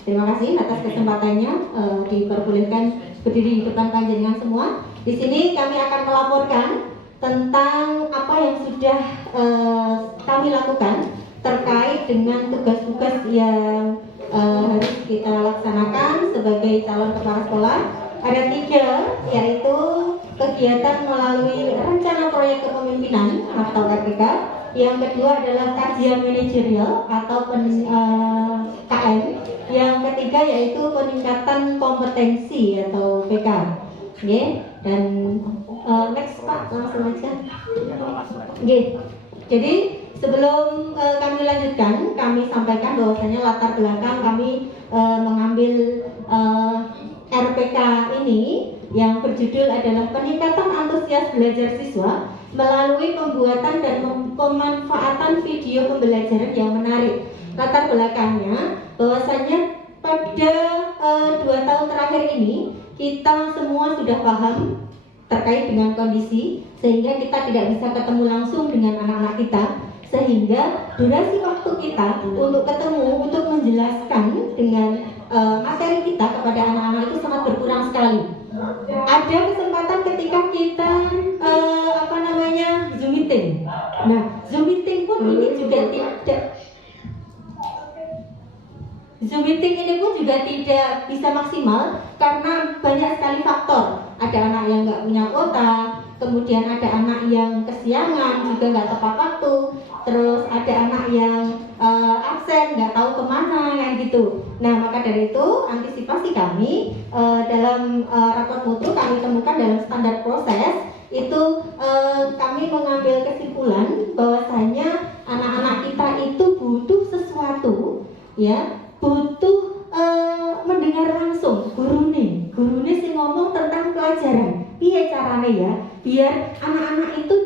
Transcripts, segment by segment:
Terima kasih atas kesempatannya, diperbolehkan berdiri di depan panjenengan semua. Di sini kami akan melaporkan tentang apa yang sudah kami lakukan terkait dengan tugas-tugas yang harus kita laksanakan sebagai calon kepala sekolah. Ada 3, yaitu kegiatan melalui rencana proyek kepemimpinan atau RPK. Yang kedua adalah kajian manajerial atau KM. Yang ketiga yaitu peningkatan kompetensi atau PK. Okay. Dan next Pak, langsung aja. Okay. Jadi sebelum kami lanjutkan, kami sampaikan bahwasanya latar belakang kami mengambil RPK ini yang berjudul adalah peningkatan antusias belajar siswa melalui pembuatan dan pemanfaatan video pembelajaran yang menarik. Latar belakangnya bahwasanya pada 2 tahun terakhir ini kita semua sudah paham terkait dengan kondisi, sehingga kita tidak bisa ketemu langsung dengan anak-anak kita, sehingga durasi waktu kita untuk ketemu, untuk menjelaskan dengan materi kita kepada anak-anak itu sangat berkurang sekali. Ada kesempatan ketika kita Zoom meeting. Nah, Zoom meeting pun ini juga tidak bisa maksimal karena banyak sekali faktor. Ada anak yang nggak punya kuota, kemudian ada anak yang kesiangan juga nggak tepat waktu, terus ada anak yang absen nggak tahu kemana yang gitu. Nah, maka dari itu antisipasi kami dalam rapor mutu kami temukan dalam standar proses itu kami mengambil kesimpulan bahwasanya anak-anak kita itu butuh sesuatu, ya, butuh mendengar langsung gurune sing ngomong tentang pelajaran. Piye carane ya biar anak-anak itu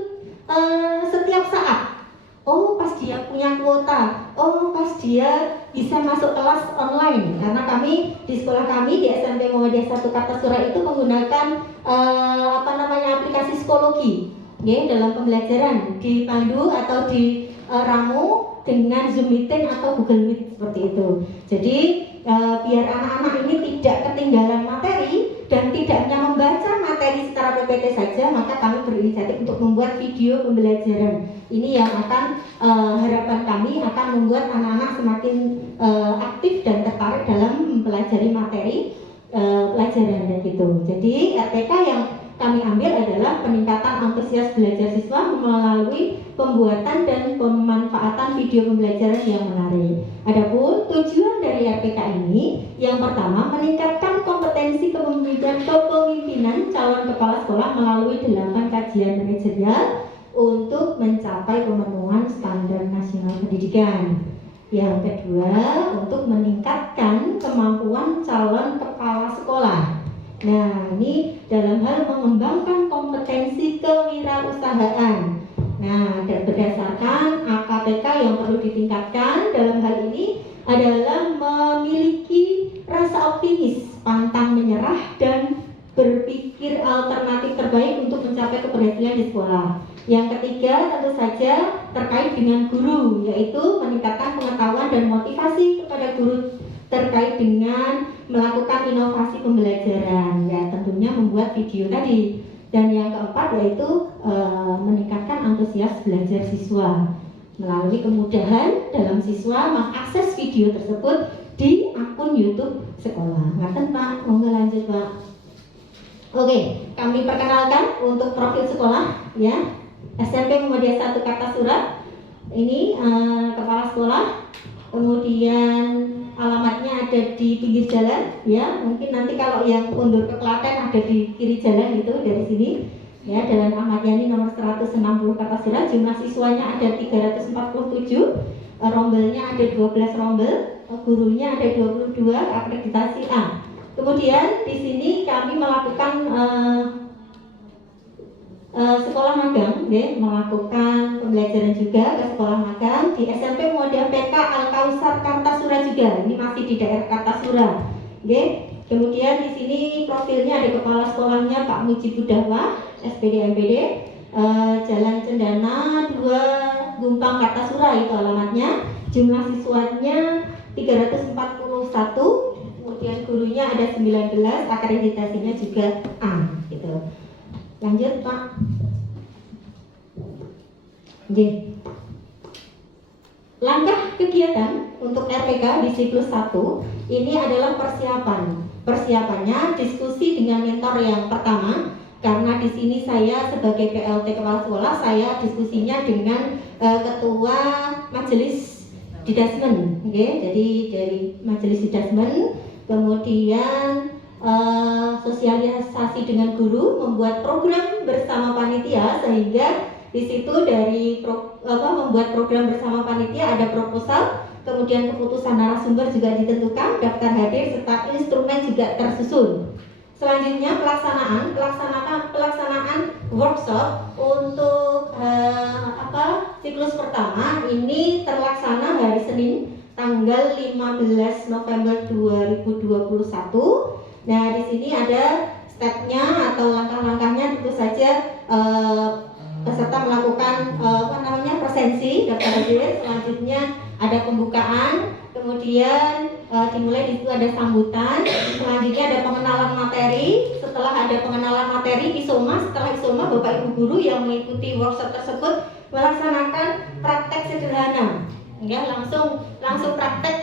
setiap saat, oh pas dia punya kuota, oh pas dia bisa masuk kelas online. Karena kami di sekolah kami di SMP Muhammadiyah 1 Kartasura itu menggunakan aplikasi psikologi, ya, dalam pembelajaran dipandu atau di ramu dengan Zoom meeting atau Google Meet seperti itu. Jadi biar anak-anak ini tidak ketinggalan materi dan tidak hanya membaca materi secara PPT saja, maka kami berinisiatif untuk membuat video pembelajaran. Ini yang akan harapan kami akan membuat anak-anak semakin aktif dan tertarik dalam mempelajari materi pelajaran dan gitu. Jadi RPK yang kami ambil adalah peningkatan antusias belajar siswa melalui pembuatan dan pemanfaatan video pembelajaran yang menarik. Adapun tujuan dari RPK ini, yang pertama meningkatkan kompetensi kepemimpinan calon kepala sekolah melalui 8 kajian manajerial untuk mencapai pemenuhan standar nasional pendidikan. Yang kedua, untuk meningkatkan kemampuan calon kepala sekolah. Nah, ini dalam hal mengembangkan kompetensi kewirausahaan. Nah, dan berdasarkan AKPK yang perlu ditingkatkan dalam hal ini adalah memiliki rasa optimis, pantang menyerah, dan berpikir alternatif terbaik untuk mencapai keberhasilan di sekolah. Yang ketiga tentu saja terkait dengan guru, yaitu meningkatkan pengetahuan dan motivasi kepada guru terkait dengan melakukan inovasi pembelajaran, ya tentunya membuat video tadi. Dan yang keempat yaitu meningkatkan antusias belajar siswa melalui kemudahan dalam siswa mengakses video tersebut di akun YouTube sekolah. Ngaten Pak, monggo lanjut Pak. Oke, kami perkenalkan untuk profil sekolah, ya. SMP Muhammadiyah 1 Kartasura. Ini kepala sekolah. Kemudian alamatnya ada di pinggir jalan, ya. Mungkin nanti kalau yang mundur ke Klaten ada di kiri jalan gitu dari sini. Ya, Jalan Ahmad Yani nomor 160 Kartasura. Jumlah siswanya ada 347. Rombelnya ada 12 rombel, gurunya ada 22, akreditasi A. Kemudian di sini kami melakukan sekolah magang, ya, melakukan pembelajaran juga ke sekolah magang di SMP Muhammadiyah PK Al Kausar Kartasura juga. Ini masih di daerah Kartasura. Oke. Kemudian di sini profilnya ada kepala sekolahnya Pak Mujibudahwa, SPD MPD, Jalan Cendana 2 Gumpang Kartasura itu alamatnya. Jumlah siswanya 341, kemudian gurunya ada 19, akreditasinya juga A gitu. Lanjut Pak. Oke. Langkah kegiatan untuk RPK di siklus 1 ini adalah persiapan. Persiapannya diskusi dengan mentor yang pertama, karena di sini saya sebagai PLT kepala sekolah, saya diskusinya dengan ketua majelis didasmen, okay? Jadi dari majelis didasmen, kemudian sosialisasi dengan guru, membuat program bersama panitia, sehingga di situ dari membuat program bersama panitia ada proposal, kemudian keputusan narasumber juga ditentukan, daftar hadir serta instrumen juga tersusun. Selanjutnya pelaksanaan workshop untuk siklus pertama ini terlaksana hari Senin tanggal 15 November 2021. Nah, di sini ada stepnya atau langkah-langkahnya, tentu saja peserta melakukan presensi daftar hadir. Selanjutnya ada pembukaan, kemudian dimulai di situ ada sambutan. Selanjutnya ada pengenalan materi. Setelah ada pengenalan materi, isoma. Setelah isoma, Bapak Ibu guru yang mengikuti workshop tersebut melaksanakan praktek sederhana. Ya, langsung praktek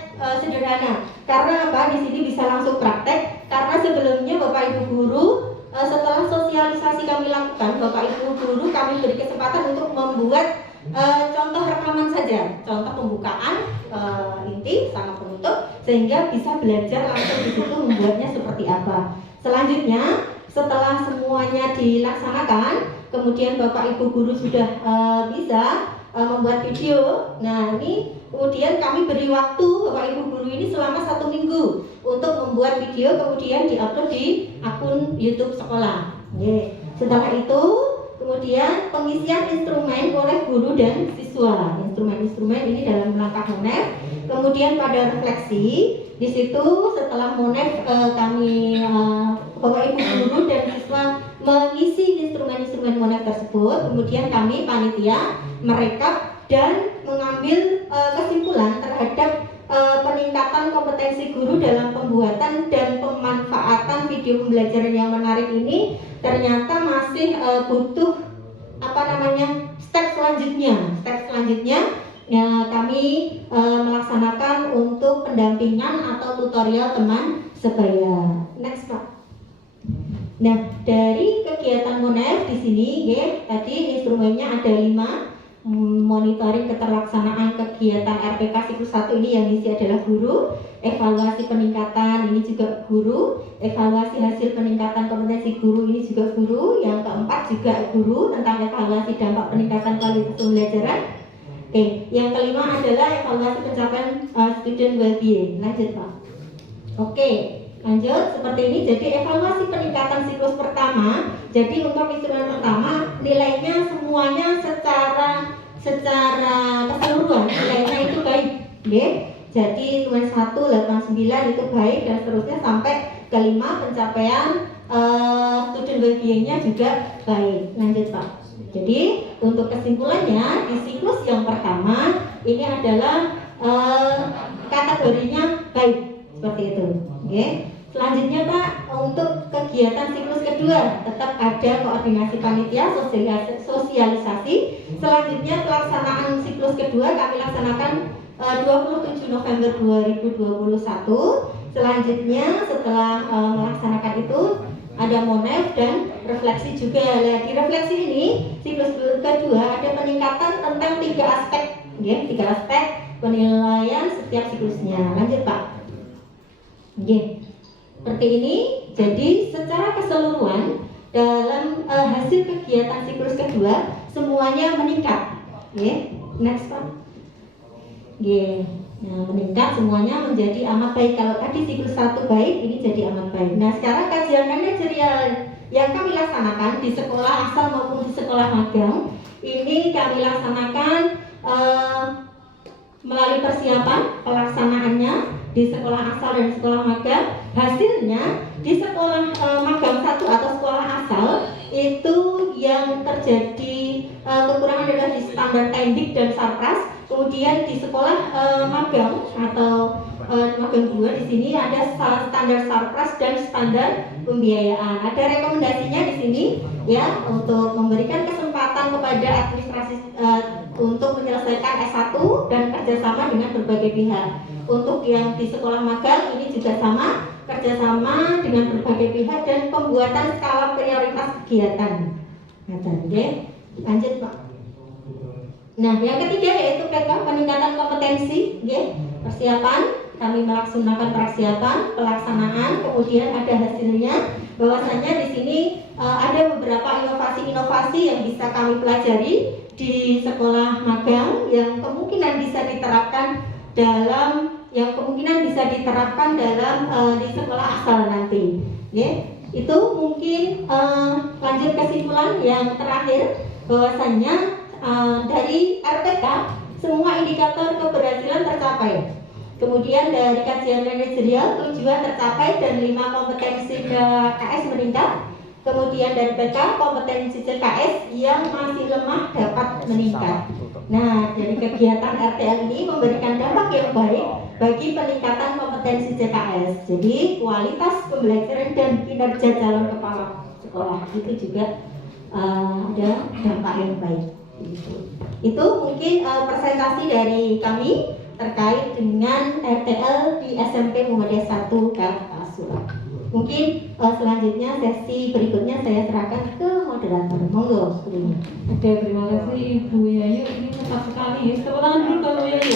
sederhana. Karena apa? Di sini bisa langsung praktek karena sebelumnya Bapak Ibu guru setelah sosialisasi kami lakukan, Bapak Ibu guru kami beri kesempatan untuk membuat contoh rekaman saja, contoh pembukaan, inti sama penutup, sehingga bisa belajar langsung di situ membuatnya seperti apa. Selanjutnya, setelah semuanya dilaksanakan, kemudian Bapak Ibu guru sudah bisa membuat video. Nah, ini kemudian kami beri waktu Bapak Ibu guru ini selama 1 minggu untuk membuat video, kemudian diupload di akun YouTube sekolah. Setelah itu kemudian pengisian instrumen oleh guru dan siswa. Instrumen ini dalam langkah monef. Kemudian pada refleksi, di situ setelah monef kami Bapak Ibu guru dan siswa mengisi instrumen-instrumen monef tersebut. Kemudian kami panitia merekap dan mengambil kesimpulan terhadap peningkatan kompetensi guru dalam pembuatan dan pemanfaatan video pembelajaran yang menarik ini. Ternyata masih butuh step selanjutnya ya, kami melaksanakan untuk pendampingan atau tutorial teman sebaya. Next Pak. Nah, dari kegiatan monef di sini tadi instrumennya ada 5. Monitoring keterlaksanaan kegiatan RPK siklus 1 ini yang isi adalah guru, evaluasi peningkatan ini juga guru, evaluasi hasil peningkatan kompetensi guru ini juga guru, yang keempat juga guru tentang evaluasi dampak peningkatan kualitas pembelajaran. Oke, yang kelima adalah evaluasi pencapaian student well-being. Lanjut Pak. Oke, lanjut seperti ini. Jadi evaluasi peningkatan siklus pertama. Jadi untuk instrumen pertama nilainya semuanya secara keseluruhan nilainya itu baik. Jadi instrumen 1 89 itu baik dan seterusnya sampai kelima pencapaian student well-being-nya juga baik. Lanjut Pak. Jadi untuk kesimpulannya di siklus yang pertama ini adalah kategorinya baik seperti itu. Selanjutnya Pak, untuk kegiatan siklus kedua tetap ada koordinasi panitia, sosialisasi. Selanjutnya pelaksanaan siklus kedua kami laksanakan 27 November 2021. Selanjutnya setelah melaksanakan itu ada monef dan refleksi juga. Nah, di refleksi ini siklus kedua ada peningkatan tentang 3 aspek, 3 aspek penilaian setiap siklusnya. Lanjut Pak. Seperti ini. Jadi secara keseluruhan dalam hasil kegiatan siklus kedua semuanya meningkat. Next Pak. Nah, meningkat semuanya menjadi amat baik. Kalau tadi siklus 1 baik, ini jadi amat baik. Nah, sekarang kajian manajerial yang kami laksanakan di sekolah asal maupun di sekolah magang ini kami laksanakan melalui persiapan pelaksanaannya di sekolah asal dan sekolah magang. Hasilnya di sekolah magang 1 atau sekolah asal itu yang terjadi kekurangan adalah di standar tendik dan sarpras. Kemudian di sekolah magang atau magang 2 di sini ada standar sarpras dan standar pembiayaan. Ada rekomendasinya di sini ya untuk memberikan kesempatan kepada administrasi untuk menyelesaikan S1 dan kerjasama dengan berbagai pihak. Untuk yang di sekolah magang ini juga sama, kerjasama dengan berbagai pihak dan pembuatan skala prioritas kegiatan. Lanjut Pak. Nah, yang ketiga yaitu PK, peningkatan kompetensi, persiapan. Kami melaksanakan persiapan, pelaksanaan, kemudian ada hasilnya. Bahwasanya di sini ada beberapa inovasi-inovasi yang bisa kami pelajari di sekolah magang yang kemungkinan bisa diterapkan dalam di sekolah asal nanti. Itu mungkin lanjut kesimpulan yang terakhir bahwasanya dari RPK semua indikator keberhasilan tercapai. Kemudian dari kajian manajerial tujuan tercapai dan 5 kompetensi KS meningkat. Kemudian dari PK kompetensi CKS yang masih lemah dapat meningkat. Nah, dari kegiatan RTL ini memberikan dampak yang baik bagi peningkatan kompetensi CKS. Jadi kualitas pembelajaran dan kinerja calon kepala sekolah itu juga ada dampak yang baik. Itu mungkin presentasi dari kami terkait dengan RTL di SMP Muhammadiyah 1 Kartasura. Mungkin selanjutnya sesi berikutnya saya serahkan ke moderator. Monggo screen. Oke, terima kasih Ibu Yayu. Ini tepat sekali ya. Tepuk tangan dulu kalau Yayu.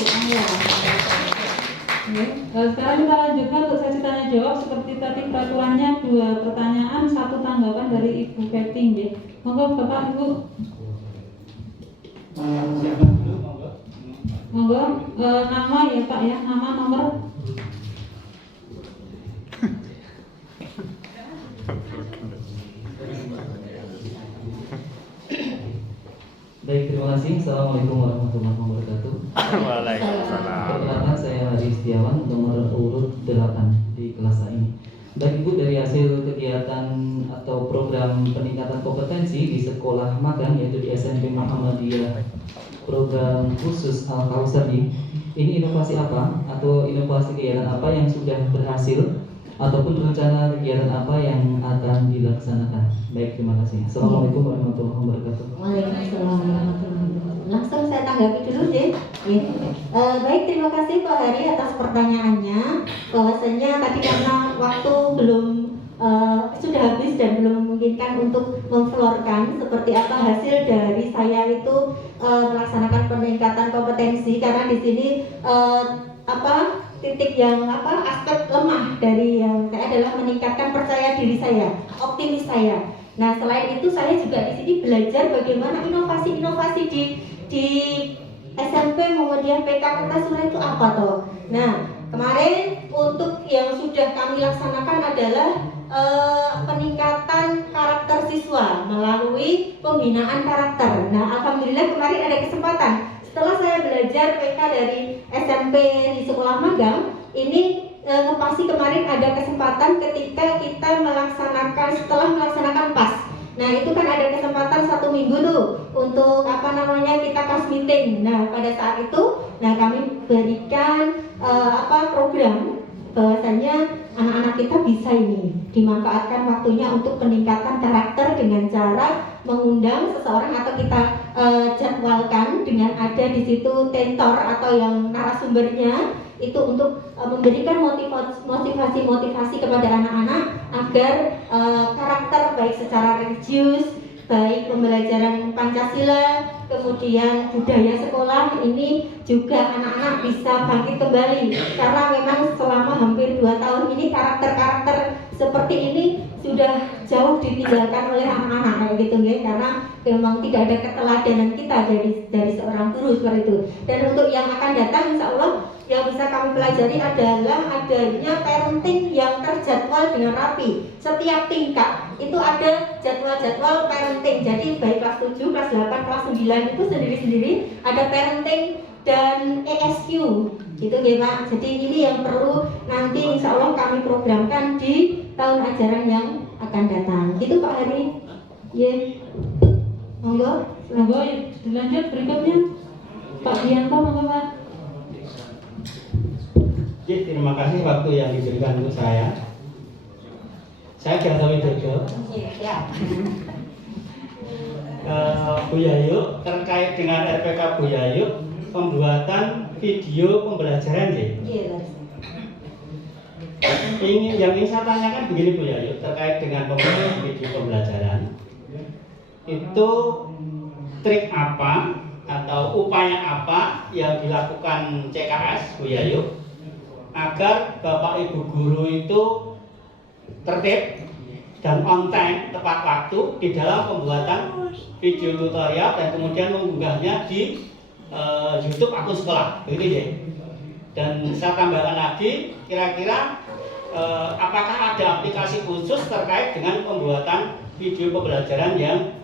Sekarang kita lanjutkan untuk sesi tanya jawab. Seperti tadi peraturannya 2 pertanyaan, 1 tanggapan dari Ibu Feting. Monggo Bapak Ibu. Monggo nama ya Pak ya, nama nomor. Baik, terima kasih. Assalamualaikum warahmatullahi wabarakatuh. Waalaikumsalam. Perkenalkan, saya Hari Setiawan, nomor urut 8 di kelas A ini. Baik Ibu, dari hasil kegiatan atau program peningkatan kompetensi di sekolah magang yaitu di SMP Muhammadiyah program khusus Al-Kausar ini inovasi apa atau inovasi kegiatan apa yang sudah berhasil ataupun rencana kegiatan apa yang akan dilaksanakan. Baik, terima kasih. Assalamualaikum warahmatullahi wabarakatuh. Waalaikumsalam warahmatullahi wabarakatuh. Langsung saya tanggapi dulu deh. Baik, terima kasih Pak Hari atas pertanyaannya. Bahwasanya tadi karena waktu belum sudah habis dan belum memungkinkan untuk memflorkan seperti apa hasil dari saya itu melaksanakan peningkatan kompetensi, karena di sini titik yang aspek lemah dari yang saya adalah meningkatkan percaya diri saya, optimis saya. Nah, selain itu saya juga di sini belajar bagaimana inovasi-inovasi di SMP Muhammadiyah PK Kartasura itu apa toh. Nah, kemarin untuk yang sudah kami laksanakan adalah peningkatan karakter siswa melalui pembinaan karakter. Nah, alhamdulillah kemarin ada kesempatan setelah saya belajar PK dari SMP di sekolah magang ini pasti kemarin ada kesempatan ketika kita setelah melaksanakan PAS. Nah, itu kan ada kesempatan 1 minggu tuh untuk kita class meeting. Nah, pada saat itu kami berikan program bahwasanya anak-anak kita bisa ini dimanfaatkan waktunya untuk peningkatan karakter dengan cara mengundang seseorang atau kita jadwalkan dengan ada di situ tentor atau yang narasumbernya itu untuk memberikan motivasi kepada anak-anak agar karakter baik secara religius, baik pembelajaran Pancasila, kemudian budaya sekolah ini juga anak-anak bisa bangkit kembali, karena memang selama hampir 2 tahun ini karakter-karakter seperti ini sudah jauh ditinggalkan oleh anak-anak kayak gitu ya, karena memang tidak ada keteladanan kita dari seorang guru seperti itu. Dan untuk yang akan datang insya Allah yang bisa kami pelajari adalah adanya parenting yang terjadwal dengan rapi. Setiap tingkat itu ada jadwal-jadwal parenting. Jadi baik kelas 7, kelas 8, kelas 9 itu sendiri-sendiri ada parenting dan ESQ gitu ya Pak. Jadi ini yang perlu nanti insya Allah kami programkan di tahun ajaran yang akan datang. Gitu Pak Hari. Ya. Monggo. Monggo dilanjut berikutnya. Pak Dianto, monggo Pak. Jadi terima kasih waktu yang diberikan untuk saya. Saya Gaza Widodo. Bu Yayu, terkait dengan RPK Bu Yayu, pembuatan video pembelajaran ya. Yang ingin saya tanyakan begini Bu Yayu, terkait dengan pembuatan video pembelajaran, itu trik apa atau upaya apa yang dilakukan CKS Bu Yayu agar Bapak Ibu guru itu tertib dan on time, tepat waktu di dalam pembuatan video tutorial dan kemudian mengunggahnya di YouTube akun sekolah, begitu ya. Dan saya tambahkan lagi, kira-kira apakah ada aplikasi khusus terkait dengan pembuatan video pembelajaran yang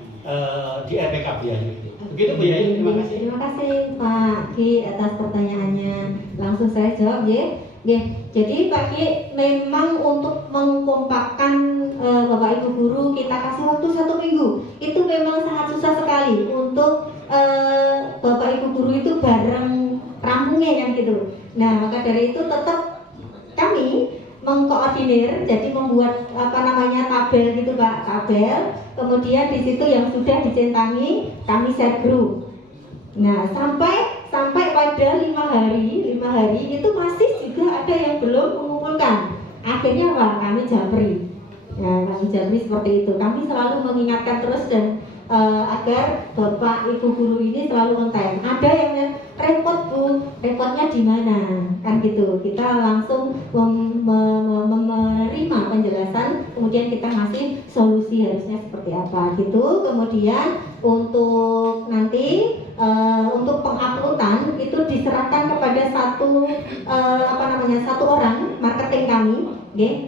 di RPK Bu Yayu? Begitu Bu Yayu, terima kasih. Terima kasih Pak Ki atas pertanyaannya. Langsung saya jawab ya. Jadi Pak Ki, memang untuk mengkompakkan Bapak Ibu guru kita kasih waktu 1 minggu. Itu memang sangat susah sekali untuk Bapak Ibu guru itu bareng rampungnya kan gitu. Nah, maka dari itu tetap kami mengkoordinir, jadi membuat tabel gitu Pak, tabel. Kemudian di situ yang sudah dicentangi kami set group. Nah, sampai pada 5 hari itu masih juga ada yang belum mengumpulkan. Akhirnya apa? Kami japri. Nah, kami japri seperti itu. Kami selalu mengingatkan terus dan agar Bapak Ibu guru ini selalu on time. Ada yang repot Bu, repotnya di mana? Kan gitu. Kita langsung menerima penjelasan, kemudian kita ngasih solusi harusnya seperti apa gitu. Kemudian untuk nanti untuk penguploadan itu diserahkan kepada satu orang marketing kami.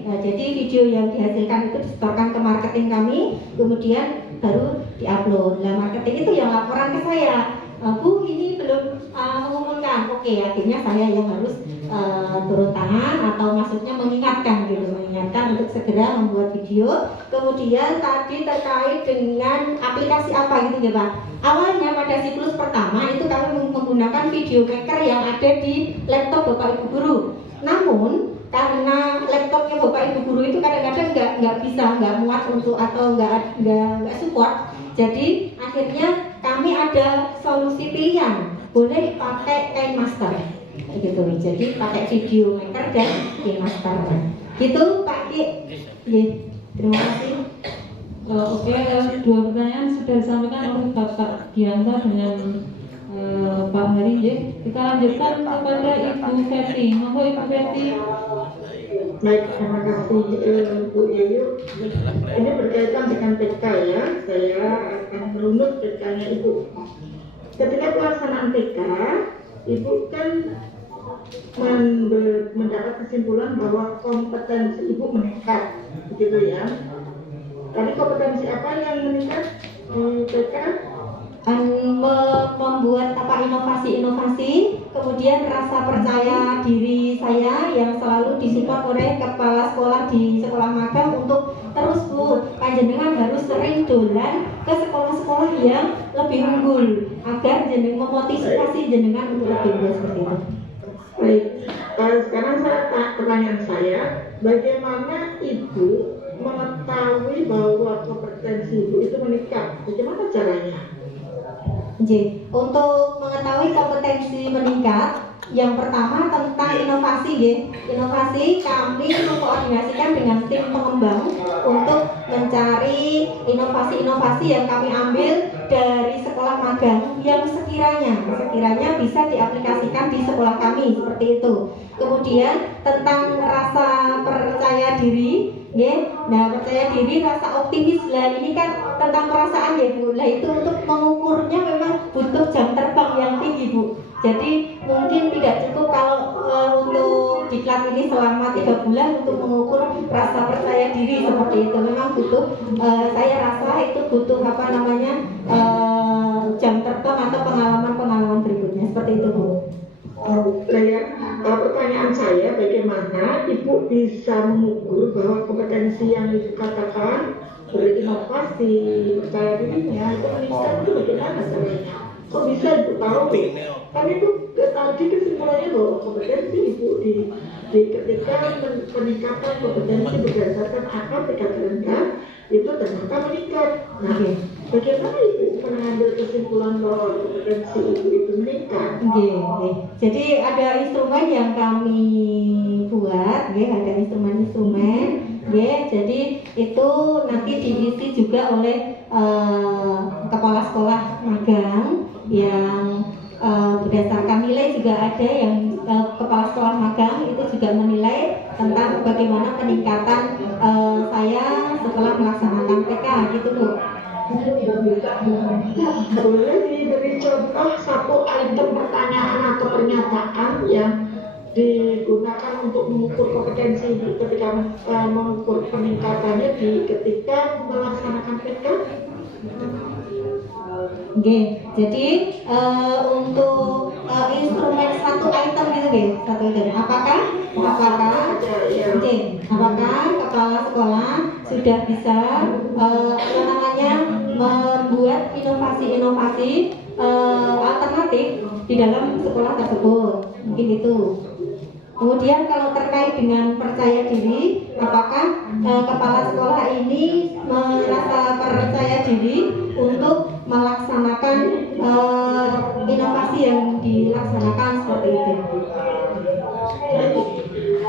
Jadi video yang dihasilkan itu disetorkan ke marketing kami, kemudian baru diupload. Nah, marketing itu yang laporan ke saya, Bu ini belum mengumumkan. Oke, akhirnya saya yang harus turun tangan atau maksudnya mengingatkan untuk segera membuat video. Kemudian tadi terkait dengan aplikasi apa gitu ya Pak. Awalnya pada siklus pertama itu kami menggunakan video maker yang ada di laptop Bapak Ibu guru. Namun karena laptopnya Bapak Ibu guru itu kadang-kadang nggak muat untuk atau nggak support. Jadi akhirnya kami ada solusi pilihan, boleh pakai KineMaster gitu. Jadi pakai video maker dan KineMaster. Gitu Pak Ki. Terima kasih. Oke, 2 pertanyaan sudah disampaikan oleh Bapak Gianta dengan Pak Hari. Kita lanjutkan kepada Ibu Fetri. Monggo Ibu Fetri. Baik, terima kasih Bu Yayu. Ini berkaitan dengan PK ya. Saya akan merunut PK-nya Ibu. Ketika pelaksanaan PK, Ibu kan mendapat kesimpulan bahwa kompetensi Ibu meningkat, begitu ya. Tadi kompetensi apa yang meningkat di PK? Membuat inovasi-inovasi, kemudian rasa percaya diri saya yang selalu disupport oleh kepala sekolah di sekolah magang untuk terus Bu, panjenengan harus sering dolan ke sekolah-sekolah yang lebih unggul agar memotivasi jenengan untuk lebih unggul seperti itu. Baik, sekarang pertanyaan saya, bagaimana Ibu mengetahui bahwa kompetensi Ibu itu meningkat? Bagaimana caranya? Untuk mengetahui kompetensi meningkat, yang pertama tentang inovasi Inovasi kami mengkoordinasikan dengan tim pengembang untuk mencari inovasi-inovasi yang kami ambil dari sekolah magang yang sekiranya bisa diaplikasikan di sekolah kami seperti itu. Kemudian tentang rasa percaya diri, percaya diri, rasa optimis lah, ini kan tentang perasaan ya Bu. Nah itu untuk mengukurnya memang butuh jam terbang yang tinggi Bu. Jadi mungkin tidak cukup kalau untuk diklat ini selama 3 bulan untuk mengukur rasa percaya diri seperti itu. Memang butuh, saya rasa itu butuh jam terbang atau pengalaman berikutnya seperti itu Bu. Pertanyaan saya, bagaimana Ibu bisa mengukur bahwa kompetensi yang Ibu katakan berinovasi, percaya dirinya itu meningkat, itu bagaimana caranya? Kok bisa Ibu tahu? Kan itu tadi kesimpulannya bahwa kompetensi ibu di ketika peningkatan kompetensi berdasarkan AKPK rendah itu ternyata meningkat. Nah, bagaimana ibu mengambil kesimpulan bahwa kompetensi ibu itu meningkat? Jadi ada instrumen yang kami buat, ada instrumen-instrumen, jadi itu nanti diisi juga oleh kepala sekolah magang yang berdasarkan nilai juga ada yang kepala sekolah magang itu juga menilai tentang bagaimana peningkatan saya setelah melaksanakan PK gitu Bu. Boleh diberi contoh satu item pertanyaan atau pernyataan yang digunakan untuk mengukur kompetensi ketika mengukur peningkatannya ketika melaksanakan PK? Jadi untuk instrumen satu item gitu satu item. Apakah kepala sekolah sudah bisa membuat inovasi-inovasi alternatif di dalam sekolah tersebut, mungkin itu. Kemudian kalau terkait dengan percaya diri, apakah kepala sekolah ini merasa percaya diri untuk melaksanakan inovasi yang dilaksanakan seperti itu?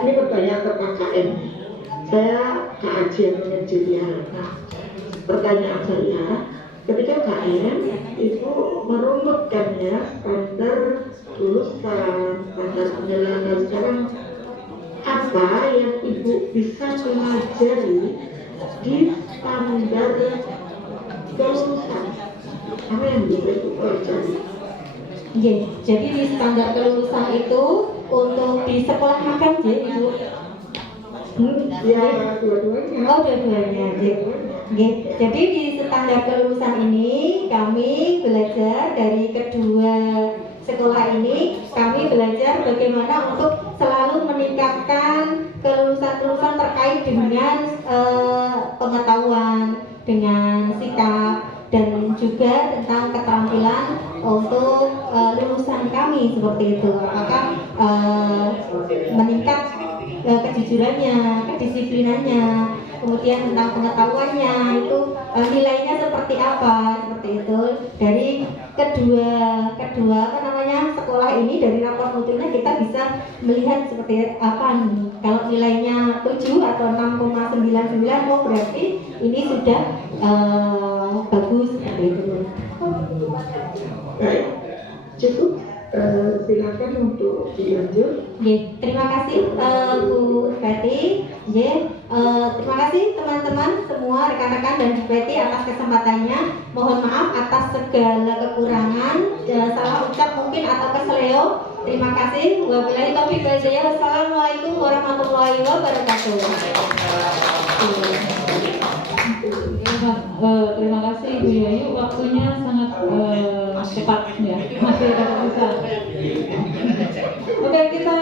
Ini pertanyaan ke KKN. Saya kajian manajerial. Nah, pertanyaan saya, ketika KKN itu merunutkannya standar lulusan, standar penilaian sekarang, apa yang ibu bisa pelajari di standar kelulusan? Apa yang bisa ibu pelajari? Jadi di standar kelulusan itu untuk di sekolah magang Ibu. Ya, dua-duanya. Oh, dua-duanya. Jadi di standar kelulusan ini kami belajar dari kedua sekolah ini, kami belajar bagaimana untuk selalu meningkatkan kelulusan-kelulusan terkait dengan pengetahuan, dengan sikap, dan juga tentang keterampilan untuk lulusan kami seperti itu. Apakah meningkat kejujurannya, kedisiplinannya, kemudian tentang pengetahuannya itu nilainya seperti apa, seperti itu. Dari kedua sekolah ini, dari rapor mutunya kita bisa melihat seperti apa. Kalau nilainya 7 atau 6,99, oh berarti ini sudah bagus seperti itu. Baik, cukup. Silakan untuk dilanjut. Terima kasih Bu Betty. Terima kasih teman-teman semua, rekan-rekan dan Bu Betty atas kesempatannya. Mohon maaf atas segala kekurangan, salah ucap mungkin atau keseleo. Terima kasih. Wabillahi taufiq wal hidayah. Wassalamualaikum warahmatullahi wabarakatuh. Terima kasih Bu Yayu, waktunya sangat cepat ya, masih ada bisa. Oke, kita